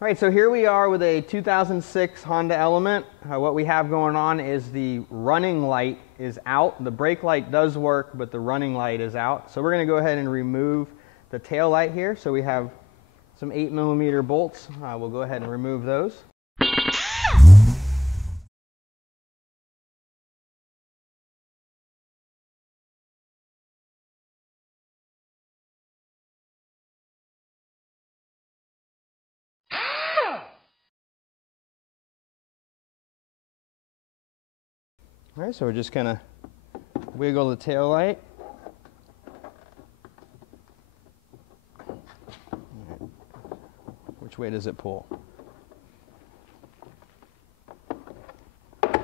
All right, so here we are with a 2006 Honda Element. What we have going on is the running light is out. The brake light does work, but the running light is out. So we're going to go ahead and remove the tail light here. So we have some 8mm bolts. We'll go ahead and remove those. All right, so we're just gonna wiggle the tail light. Right. Which way does it pull? All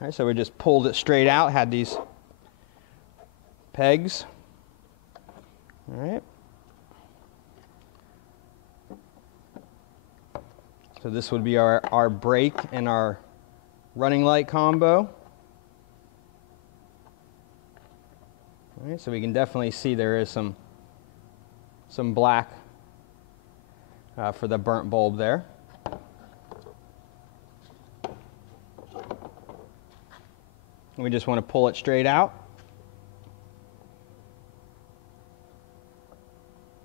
right, so we just pulled it straight out, had these pegs. All right. So this would be our brake and our running light combo. All right, so we can definitely see there is some black for the burnt bulb there. We just want to pull it straight out.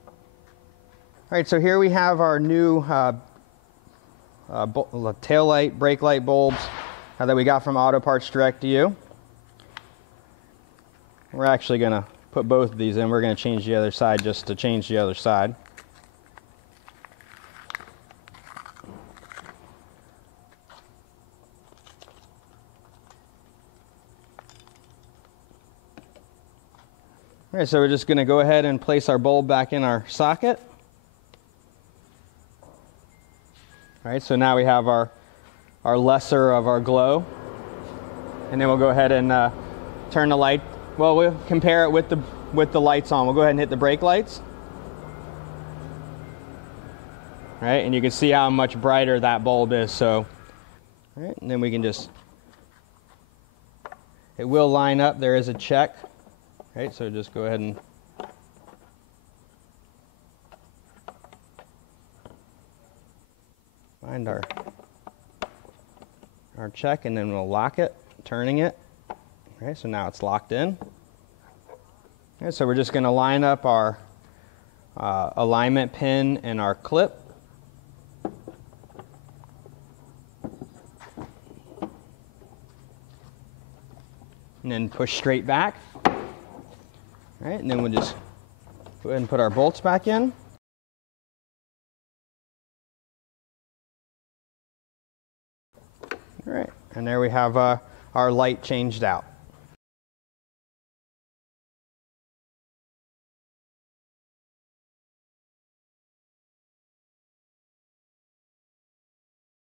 All right, so here we have our new tail light, brake light bulbs that we got from Auto Parts Direct to You. We're actually going to put both of these in. We're going to change the other side just to change the other side. All right, so we're just going to go ahead and place our bulb back in our socket. All right, so now we have our lesser of our glow, and then we'll go ahead and turn the light. Well, we'll compare it with the lights on. We'll go ahead and hit the brake lights. All right, and you can see how much brighter that bulb is. So, all right, and then we can just. It will line up. There is a check. All right, so just go ahead and. Find our check, and then we'll lock it, turning it. Okay, so now it's locked in. Okay, so we're just going to line up our alignment pin and our clip. And then push straight back. All right, and then we'll just go ahead and put our bolts back in. All right, and there we have our light changed out.